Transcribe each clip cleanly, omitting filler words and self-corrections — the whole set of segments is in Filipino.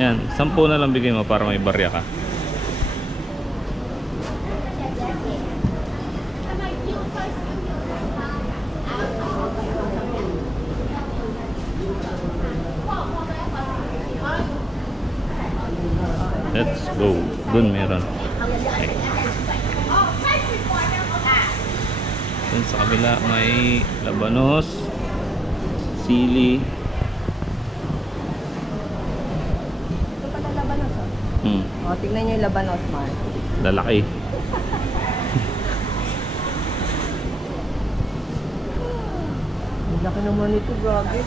Yan, 10 na lang bigay mo para may barya ka. Let's go. Doon meron. Okay. Doon sa kabila may labanos, sili. Ito pala labanos, oh. O, tignan nyo yung labanos, Mark. Lalaki. Ang laki naman ito, grabe.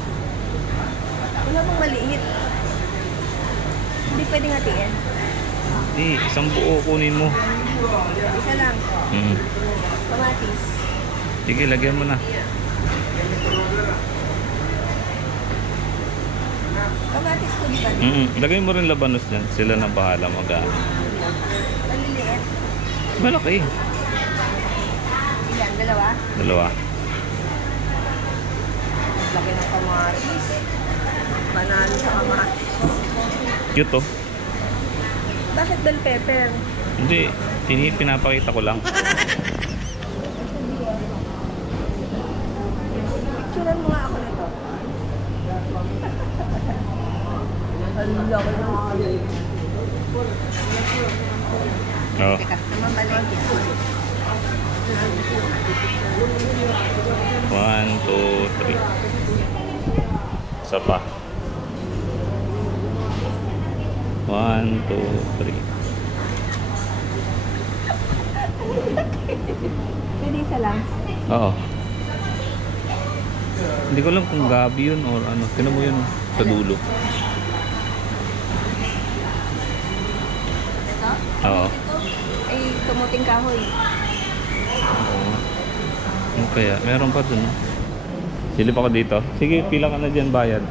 Wala bang maliit? Hindi pwedeng hatiin. Hindi, isang buo kunin mo. Isa lang. Kamatis. Sige, lagyan mo na. Kamatis ko, di ba? Lagay mo rin labanos dyan. Sila na bahala mag-ano. Maliliit. Malaki. Ilan? Dalawa? Dalawa. Laki ng kamatis. Panalo sa kamatis. Cute oh. Bakit bell pepper? Hindi, pinapakita ko lang. Picturean mo nga ako nito. Ang laki ng alay. Oh. Teka, naman balik yan. 1, 2, 3. Isa pa. 1, 2, 3. Pwede isa lang. Oo. Hindi ko alam kung gabi yun or ano. Tinan mo yun sa dulo. Ito? Oo. Ay, tumuting kahoy. Oo. Ano kaya? Meron pa dun. Silip ako dito. Sige, pila ka na dyan, bayad.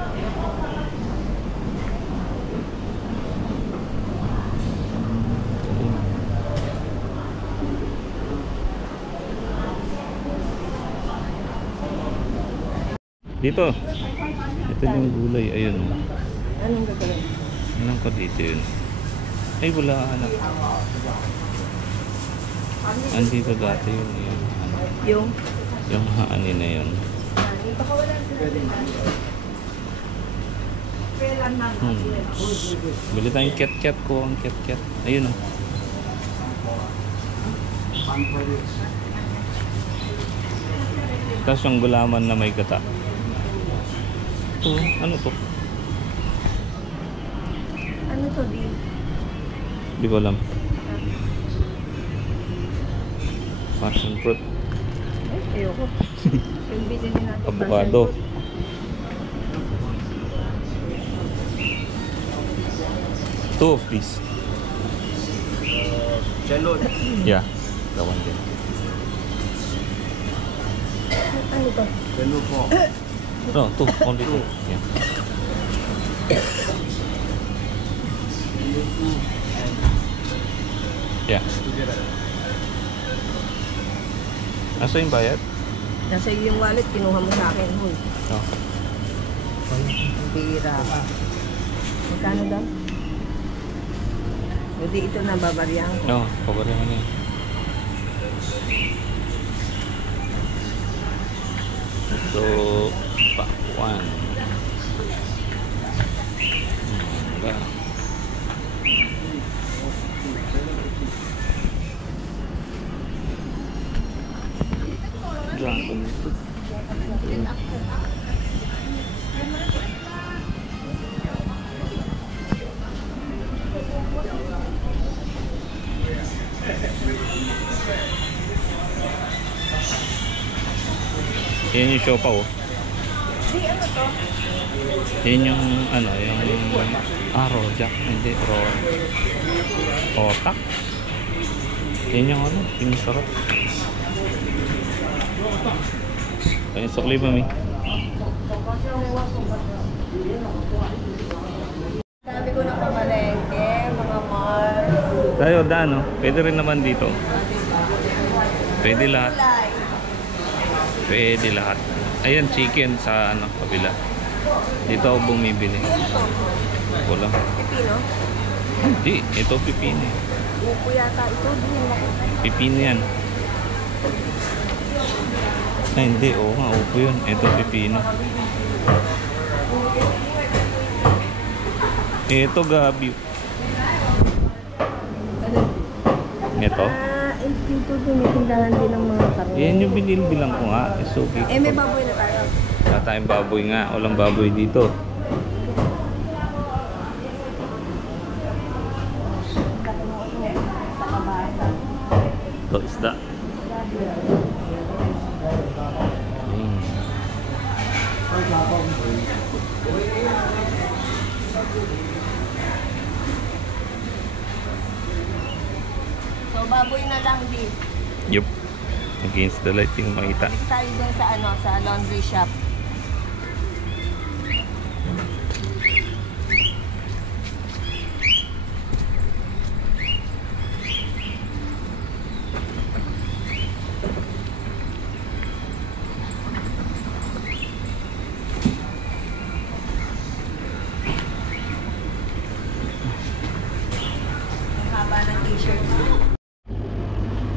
Dito. Ito yung gulay. Ayun. Anong gagawin? Anong ko dito yun? Ay, wala. Anak. Andito dati yun. Yun. Yung haanin na yun. Bili tayong ket-ket ko. Ang ket-ket. Ayun o. Tapos yung gulaman na may gata. Ito, ano to? Ano to, Di? Hindi ko alam. Passion fruit. Ay, ayoko. Yung bilhin natin. Avocado. Two of these. Chalot. Yeah, that one din. Ano to? Chalot po. No, two. Only two. Yeah. Yeah. Asa yung bayad? Nasa iyo yung wallet, kinuha mo sa akin. Huy. Oh. Bira ka. Magkano daw? Hindi ito na babaryang ko. No, paborito mo niya. So, pakwan. Dragon fruit. Yan yung siopaw oh. Di, ano to? Yan yung ano, yung rojak, hindi otak. Yan yung ano, yung sarap. Ay, sukli pa mi. Sabi ko na pamalengke, mga Mars. Tayo no? Pwede rin naman dito. Pwede lahat. Pwede lahat. Ayan, chicken sa ano, kabila. Dito ako bumibili. Ano to? Wala. Pipino? Hindi, ito pipino. Upo yata ito. Pipino yan. Ay, hindi. Oo nga, upo yun. Ito pipino. Ito gabi. Ito? Dito tinitindahan din ng mga karne. Yan yung binilbilang ko nga. Isuki. May baboy na tayo. Wala tayong baboy nga. Walang baboy dito. Ito, isda. So, baboy na lang din. Yup. Against the lighting makita. Dito tayo dun sa sa laundry shop.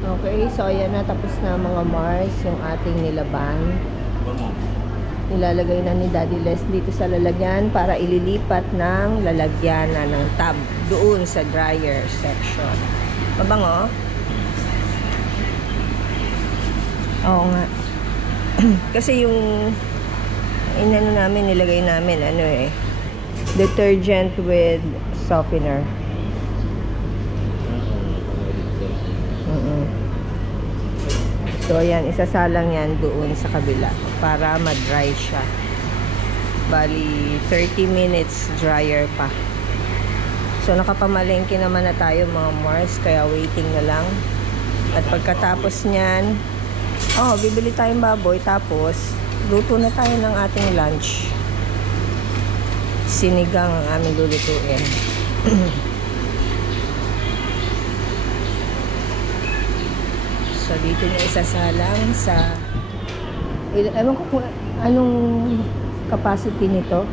Okay, so ayan na, tapos na mga Mars yung ating nilaban. Nilalagay na ni Daddy Les dito sa lalagyan para ililipat ng lalagyanan ng tub doon sa dryer section. Mabango? Oo nga. Kasi yung inano namin, nilagay namin detergent with softener. So, ayan, isasalang yan doon sa kabila para ma-dry siya. Bali, 30 minutes dryer pa. So, nakapamalengke naman na tayo mga Mars, kaya waiting na lang. At pagkatapos niyan, bibili tayong baboy, tapos luto na tayo ng ating lunch. Sinigang ang aming lulutuin. So, dito niya isasalang sa... Ewan ko kung anong capacity nito.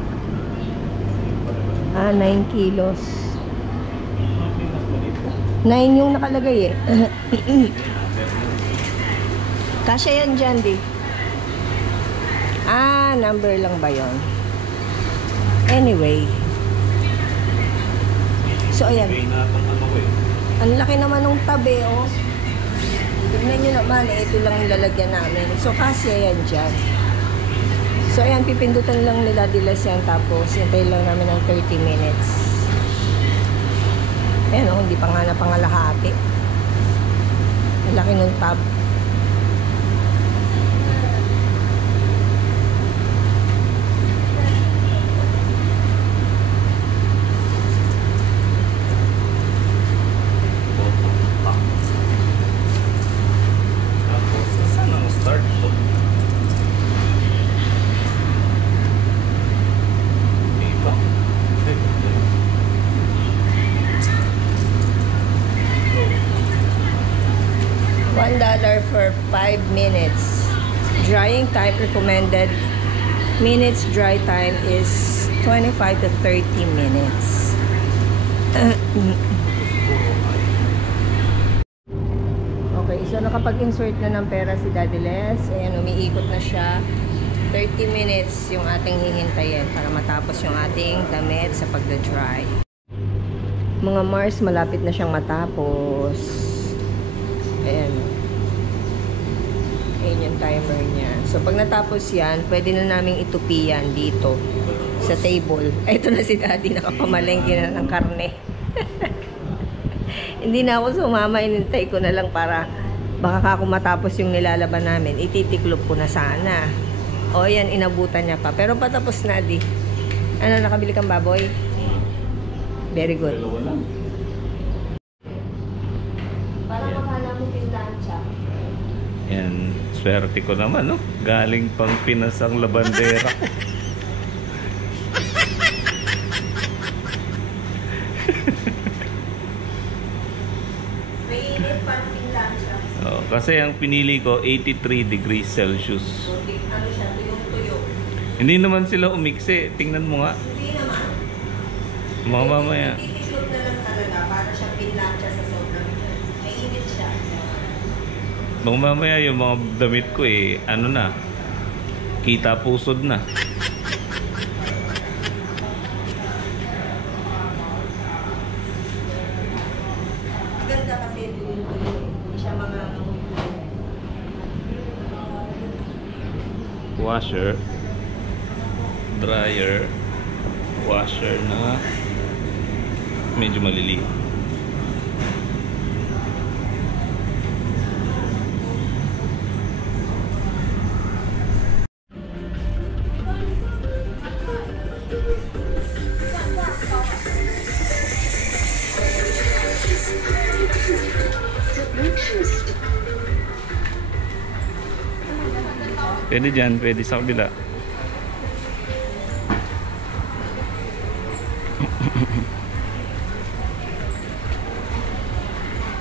9 kilos. 9 yung nakalagay Kasya yan dyan, di? Number lang ba yun? Anyway. So, ayan. Ang laki naman ng tabi, Tignan nyo naman, ito lang yung lalagyan namin. So, kasya yan dyan. So, ayan, pipindutan lang nila dilas yan. Tapos, hintayin lang namin ng 30 minutes. Ayan, hindi pa nga na pangalahati. Ang laki ng tab. $1 for 5 minutes. Drying time recommended minutes dry time is 25 to 30 minutes. Okay, so nakapag-insert na ng pera si Daddy Les. Ayan, umiikot na siya. 30 minutes yung ating hihintayin para matapos yung ating damit sa pagda-dry. Mga Mars, malapit na siyang matapos. Ayan. Ayan yung timer niya. So, pag natapos yan, pwede na naming itupi yan dito sa table. Ay, ito na si Daddy. Nakapamalengke na ng karne. Hindi na ako sumama. Inintay ko na lang para baka ako matapos yung nilalaban namin. Ititiklop ko na sana. O, yan. Inabutan niya pa. Pero patapos na, di. Ano, nakabili kang baboy? Very good. Para makala mo tindahan siya. Yan, swerte ko naman, galing pang Pinas ang labandera ko. May init pang tindahan siya. Kasi ang pinili ko, 83 degrees Celsius. Ano siya, tuyong-tuyo. Hindi naman sila umiksi. Tingnan mo nga. Hindi naman. Mga mamaya. Titiklop na lang talaga para siya pinlansya sa sobrang mainit siya. Mga mamaya yung mga damit ko ano na. Kita pusod na. Maganda kasi tuloy-tuloy. Hindi siya mga Washer. Dryer. Washer na medyo maliliit. Pwede dyan, pwede sa kabila.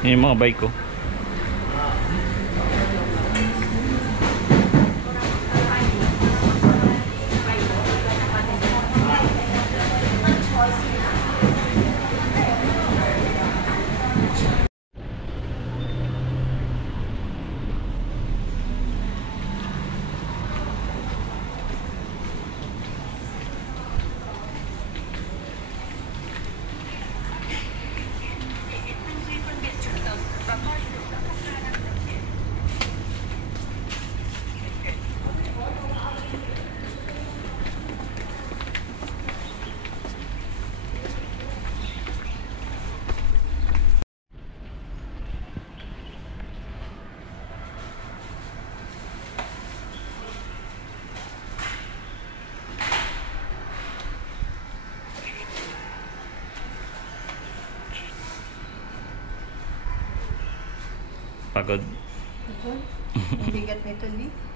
Yan yung mga bike ko. Pagod. Ang bigat nito, di?